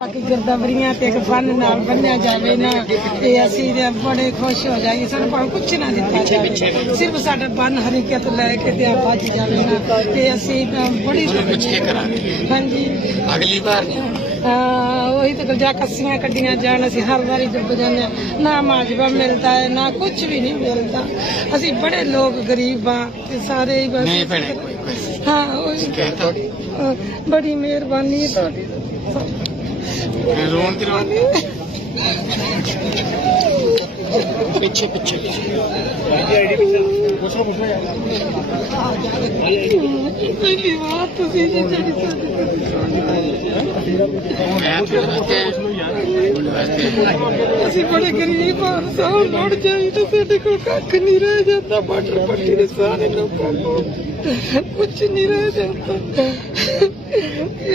ਕਿ ਗਿਰਦਵਰੀਆਂ ਤੇ ਇੱਕ ਬੰਨ ਨਾਲ ਬੰਨਿਆ ਜਾਵੇ ਨਾ ਤੇ ਅਸੀਂ ਤੇ ਬੜੇ ਖੁਸ਼ ਹੋ ਜਾਈਏ। ਸਾਨੂੰ ਭਾਵੇਂ ਕੁਛ ਨਾ ਦਿੱਤਾ ਜਾਵੇ। ਸਿਰਫ ਸਾਡਾ ਬੰਨ ਹਰੀਕਤ ਲੈ ਕੇ ਤੇ ਆ ਬਚ ਜਾਵੇ ਨਾ ਤੇ ਅਸੀਂ ਬੜੀ ਪੁੱਛ ਕਰਾਂਗੇ। ਹਾਂਜੀ। ਅਗਲੀ ਵਾਰ ਨਹੀਂ। ਹਾਂ ਉਹੀ ਤਾਂ ਜਾ ਕੱਸੀਆਂ ਕੱਢੀਆਂ ਜਾਣ ਅਸੀਂ ਹਰ ਵਾਰੀ ਡੁੱਬ ਜਾਂਦੇ ਨਾ ਮਾਜਵਾ ਮਿਲਦਾ ਹੈ ਨਾ ਕੁਝ ਵੀ ਨਹੀਂ ਮਿਲਦਾ। ਅਸੀਂ ਬੜੇ ਲੋਕ ਗਰੀਬ ਆ ਤੇ ਸਾਰੇ ਹੀ ਬਸ ਨਹੀਂ ਭੈਣੇ ਕੋਈ ਕੋਈ ਹਾਂ ਉਹੀ ਬੜੀ ਮਿਹਰਬਾਨੀ। ਹੈ ਤੁਹਾਡੀ ਰੋਣ ਤੇ ਰੋਣ ਪਿੱਛੇ ਪਿੱਛੇ ਪਹਿਲੀ ਵਾਰ ਤੁਸੀਂ ਜੀ ਤੁਹਾਡੇ ਵਾਸਤੇ ਅਸੀਂ ਬੜੇ ਗਰੀਬ ਹਾਂ ਸਾਹ ਲੜ ਜਾਈ ਤਾਂ ਸਾਡੇ ਕੋਲ ਕੱਖ ਨਹੀਂ ਰਹਿ ਜਾਂਦਾ ਮਟਰ ਪੱਟੀ ਦੇ ਸਾਰੇ ਲੋਕਾਂ ਕੋਲ। ਕੁਝ ਨਹੀਂ ਰਹਿ ਜਾਂਦਾ।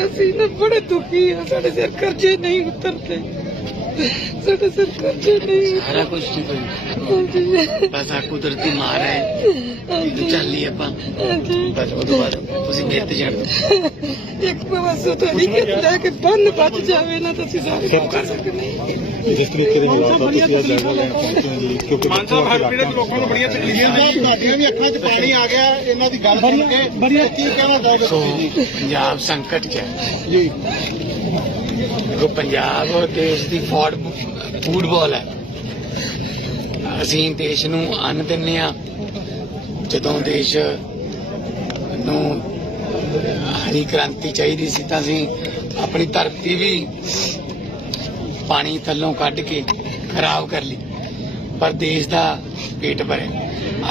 ਅਸੀਂ ਨਾ ਬੜੇ ਦੁਖੀ ਹਾਂ ਸਾਡੇ ਸਿਰ ਕਰਜ਼ੇ ਨਹੀਂ ਉਤਰਦੇ। ਸਾਡੇ ਸਿਰ ਕਰਜ਼ੇ ਨਹੀਂ ਸਾਰਾ ਕੁਝ ਠੀਕ ਹੋ ਜਾਊ। ਉਤਰਦੇ ਬਸ ਆ ਕੁਦਰਤੀ ਮਾਰ ਹੈ। ਤੇ ਚੱਲੀ ਆਪਾਂ। ਬਸ ਉਹ ਤੋਂ ਬਾਅਦ ਤੁਸੀਂ ਮੇਰੇ ਤੇ ਛੱਡ ਦਿਓ। ਇੱਕ ਪਾਸੇ ਤੋਂ ਨਹੀਂ ਕਿ ਲੈ ਕੇ ਬੰਨ ਬਚ ਜਾਵੇ ਨਾ ਤਾਂ ਅਸੀਂ ਸਾਰੇ ਕਰ ਸਕਦੇ। ਜਿਸ ਤਰੀਕੇ ਦੇ ਹਾਲਾਤ ਆ ਤੁਸੀਂ ਅੱਜ ਜਗ੍ਹਾ ਲੈ ਪਹੁੰਚੇ ਹੋ ਜੀ ਕਿਉਂਕਿ ਮਾਨ ਸਾਹਿਬ ਹਰ ਪੀੜਤ ਲੋਕਾਂ ਨੂੰ ਬੜੀਆਂ ਤਕਲੀਫਾਂ ਨੇ ਤੁਹਾਡੀਆਂ ਵੀ ਅੱਖਾਂ 'ਚ ਪਾਣੀ ਆ ਗਿਆ ਇਹਨਾਂ ਦੀ ਗੱਲ ਸੁਣ ਕੇ। ਬੜੀਆਂ ਕੀ ਕਹਿਣਾ ਚਾਹੋਗੇ ਸੋ ਤੁਸੀਂ ਜੀ? ਪੰਜਾਬ ਸੰਕਟ ਚ ਹੈ। ਜੀ। ਦੇਖੋ ਪੰਜਾਬ ਦੇਸ਼ ਦੀ ਫੌੜ ਫੂਟਬਾਲ ਹੈ। ਅਸੀਂ ਦੇਸ਼ ਨੂੰ ਅੰਨ ਦਿੰਨੇ ਆ ਜਦੋਂ ਦੇਸ਼ ਨੂੰ ਹਰੀ ਕ੍ਰਾਂਤੀ ਚਾਹੀਦੀ ਸੀ ਤਾਂ ਅਸੀਂ ਆਪਣੀ ਧਰਤੀ ਵੀ ਪਾਣੀ ਥੱਲੋਂ ਕੱਢ ਕੇ ਖਰਾਬ ਕਰ ਲਈ। ਪਰ ਦੇਸ਼ ਦਾ ਪੇਟ ਭਰੇ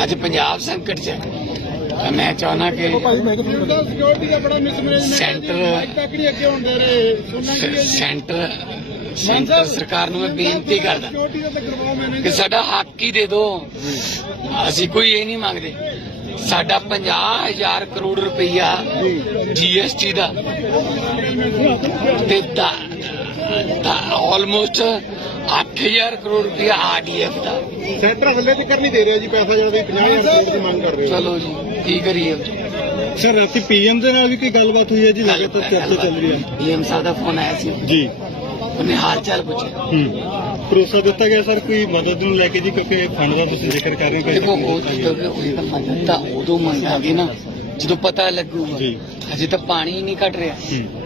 ਅੱਜ ਪੰਜਾਬ ਸੰਕਟ 'ਚ ਹੈ। ਤਾਂ ਮੈਂ ਚਾਹੁੰਦਾ ਕਿ ਸੈਂਟਰ ਸੈਂਟਰ ਸੈਂਟਰ ਸਰਕਾਰ ਨੂੰ ਮੈਂ ਬੇਨਤੀ ਕਰਦਾ ਕਿ ਸਾਡਾ ਹੱਕ ਹੀ ਦੇ ਦਿਓ। ਅਸੀਂ ਕੋਈ ਇਹ ਨਹੀਂ ਮੰਗਦੇ। ਸਾਡਾ 50000 ਕਰੋੜ ਰੁਪਈਆ ਜੀਐਸਟੀ ਦਾ ਤੇ ਆਲਮੋਸਟ 8000 ਕਰੋੜ ਰੁਪਈਆ ਆਰਡੀਐਫ ਦਾ ਸੈਂਟਰ ਹੱਲੇ ਤੱਕ ਨਹੀਂ ਦੇ ਰਿਹਾ ਜੀ ਪੈਸਾ ਜਿਹੜਾ ਤੁਸੀਂ 50000 ਕਰੋੜ ਦੀ ਮੰਗ ਕਰ ਰਹੇ ਹੋ ਚਲੋ ਜੀ ਕੀ ਕਰੀਏ ਸਰ ਰਾਤੀ ਪੀਐਮ ਦੇ ਨਾਲ ਵੀ ਕੋਈ ਗੱਲਬਾਤ ਹੋਈ ਹੈ ਜੀ ਲਗਾਤਾਰ ਚਰਚਾ ਚੱਲ ਰਹੀ ਹੈ ਪੀਐਮ ਸਾਹਿਬ ਦਾ ਫੋਨ ਆਇਆ ਸੀ ਜੀ ਉਹਨੇ ਹਾਲ ਚਾਲ ਪੁੱਛਿਆ ਹੂੰ ਭਰੋਸਾ ਦਿੱਤਾ ਗਿਆ ਸਰ ਕੋਈ ਮਦਦ ਨੂੰ ਲੈ ਕੇ ਜੀ ਕਿਉਂਕਿ ਫੰਡ ਦਾ ਤੁਸੀਂ ਜ਼ਿਕਰ ਕਰ ਰਹੇ ਹੋ ਦੇਖੋ ਉਹ ਕਿ ਜਦੋਂ ਕਿ ਉਹਦਾ ਮਦਦ ਤਾਂ ਉਦੋਂ ਮੰਗਾਂਗੇ ਨਾ ਜਦੋਂ ਪਤਾ ਲੱਗੂਗਾ। ਜੀ। ਅਜੇ ਤਾਂ ਪਾਣੀ ਹੀ ਨਹੀਂ ਘਟ ਰਿਹਾ। ਹੂੰ।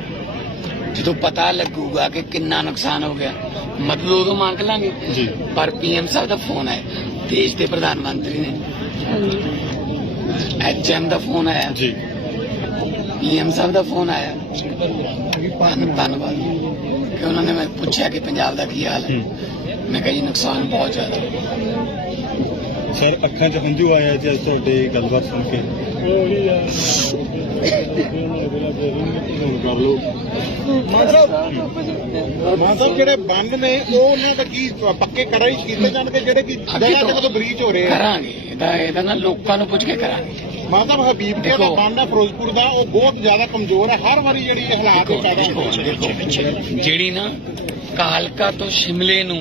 ਜਦੋਂ ਪਤਾ ਲੱਗੂਗਾ ਕਿ ਕਿੰਨਾ ਨੁਕਸਾਨ ਹੋ ਗਿਆ ਮਦਦ ਉਦੋਂ ਮੰਗ ਲਾਂਗੇ। ਜੀ। ਪਰ ਪੀਐਮ ਸਾਹਿਬ ਦਾ ਫੋਨ ਹੈ ਦੇਸ਼ ਦੇ ਪ੍ਰਧਾਨ ਮੰਤਰੀ ਨੇ। ਐਚਐਮ ਦਾ ਫੋਨ ਆਇਆ। ਜੀ। ਪੀਐਮ ਸਾਹਿਬ ਦਾ ਫੋਨ ਆਇਆ। ਧੰਨ- ਧੰਨਵਾਦ। ਕਿ ਉਹਨਾਂ ਨੇ ਮੈਨੂੰ ਪੁੱਛਿਆ ਕਿ ਪੰਜਾਬ ਦਾ ਕੀ ਹਾਲ ਹੈ। ਹੂੰ। ਮੈਂ ਕਿਹਾ ਜੀ ਨੁਕਸਾਨ ਬਹੁਤ ਜ਼ਿਆਦਾ। ਸਰ ਅੱਖਾਂ 'ਚ ਹੰਝੂ ਆਇਆ ਜੀ ਅੱਜ ਤੁਹਾਡੇ ਗੱਲਬਾਤ ਸੁਣ ਕੇ। ਮਾਨ ਸਾਹਿਬ ਜਿਹੜੇ ਬੰਨ ਨੇ ਉਹ ਉਹਨਾਂ ਦਾ ਕੀ ਪੱਕੇ ਕਰਾਈ ਕੀਤੇ ਜਾਣਗੇ? ਜਿਹੜੇ ਕਿ ਜਗ੍ਹਾ ਤੇ ਕਦੋਂ ਬ੍ਰੀਚ ਹੋ ਰਹੇ ਆ। ਕਰਾਂਗੇ। ਇਹਦਾ ਇਹਦਾ ਨਾ ਲੋਕਾਂ ਨੂੰ ਪੁੱਛ ਕੇ ਕਰਾਂਗੇ। ਮਾਨ ਸਾਹਿਬ ਦਾ। ਬੰਨ ਹੈ ਫਿਰੋਜ਼ਪੁਰ ਦਾ ਉਹ ਬਹੁਤ ਜ਼ਿਆਦਾ ਕਮਜ਼ੋਰ ਹੈ। ਹਰ ਵਾਰੀ ਜਿਹੜੀ ਹਾਲਾਤ ਪੈਦਾ ਜਿਹੜੀ ਨਾ ਕਾਲਕਾ ਤੋਂ ਸ਼ਿਮਲੇ ਨੂੰ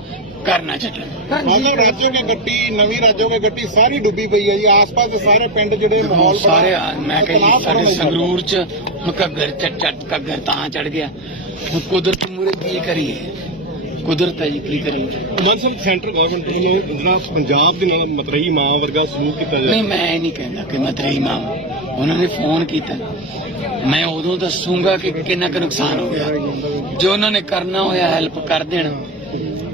ਕੇ ਗੱਡੀ ਨਵੀਂ ਰਾਜੋ ਕੇ ਗੱਡੀ ਸਾਰੀ ਡੁੱਬੀ ਪਈ ਹੈ ਜੀ। ਆਸ-ਪਾਸ ਦੇ ਸਾਰੇ ਪਿੰਡ ਜਿਹੜੇ ਮਾਹੌਲ ਬੜਾ ਸਾਰੇ ਮੈਂ ਕਹੀ ਤਣਾਅ ਸਾਡੇ ਭਰਨ ਲੱਗ ਸੰਗਰੂਰ ਚ ਹੁਣ ਘੱਗਰ ਚ ਚੱਟ ਘੱਗਰ ਤਾਂ ਚੜ ਗਿਆ। ਹੁਣ ਕੁਦਰਤ ਮੂਰੇ ਕੀ ਕਰੀਏ? ਕੁਦਰਤ ਹੈ ਜੀ ਕੀ ਕਰੀਏ? ਮਾਨ ਸਾਹਿਬ ਸੈਂਟਰ ਗਵਰਨਮੈਂਟ ਵੱਲੋਂ ਜਿਹੜਾ ਪੰਜਾਬ ਦੇ ਨਾਲ ਮਤਰਈ ਮਾਂ ਵਰਗਾ ਸਲੂਕ ਕੀਤਾ ਨਹੀਂ ਮੈਂ ਇਹ ਨਹੀਂ ਕਹਿੰਦਾ ਕਿ ਮੈਂ ਤੇਰੀ ਮਾਂ। ਉਹਨਾਂ ਨੇ ਫੋਨ ਕੀਤਾ। ਮੈਂ ਉਦੋਂ ਦੱਸੂਗਾ ਕਿ ਕਿੰਨਾ ਕੁ ਨੁਕਸਾਨ ਹੋ ਗਿਆ। ਜੋ ਉਹਨਾਂ ਨੇ ਕਰਨਾ ਹੋਇਆ ਹੈਲਪ ਕਰ ਦੇਣ।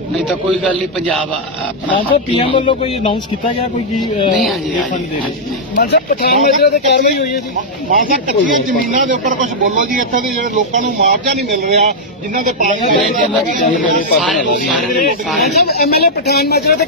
ਨਹੀਂ ਤਾਂ ਕੋਈ ਗੱਲ ਨਹੀਂ ਪੰਜਾਬ ਆ- ਆਪਣਾ ਹੱਕ ਹੀ ਮੰਗ- ਕੋਈ ਅਨਾਉਂਸ ਕੀਤਾ ਗਿਆ ਕੋਈ ਕੀ ਨਹੀਂ ਹਾਂਜੀ ਹਾਂਜੀ ਹਾਂਜੀ, ਨਹੀਂ। ਮਾਨ ਸਾਹਿਬ ਪਠਾਨ ਮਾਜਰਾ ਤੇ ਕਾਰਵਾਈ ਹੋਈ ਹੈ ਜੀ ਮਾਨ ਸਾਹਿਬ ਕੱਚੀਆਂ ਜ਼ਮੀਨਾਂ ਦੇ ਉੱਪਰ ਕੁਝ ਬੋਲੋ ਜੀ ਇੱਥੇ ਦੇ ਜਿਹੜੇ ਲੋਕਾਂ ਨੂੰ ਮੁਆਵਜ਼ਾ ਨਹੀਂ ਮਿਲ ਰਿਹਾ ਜਿਨ੍ਹਾਂ ਦੇ ਪਾਣੀ ਸਾਰੇ ਸਾਰੇ ਸਾਰੇ ਐਮਐਲਏ ਪਠਾਨ ਮਾਜਰਾ ਤੇ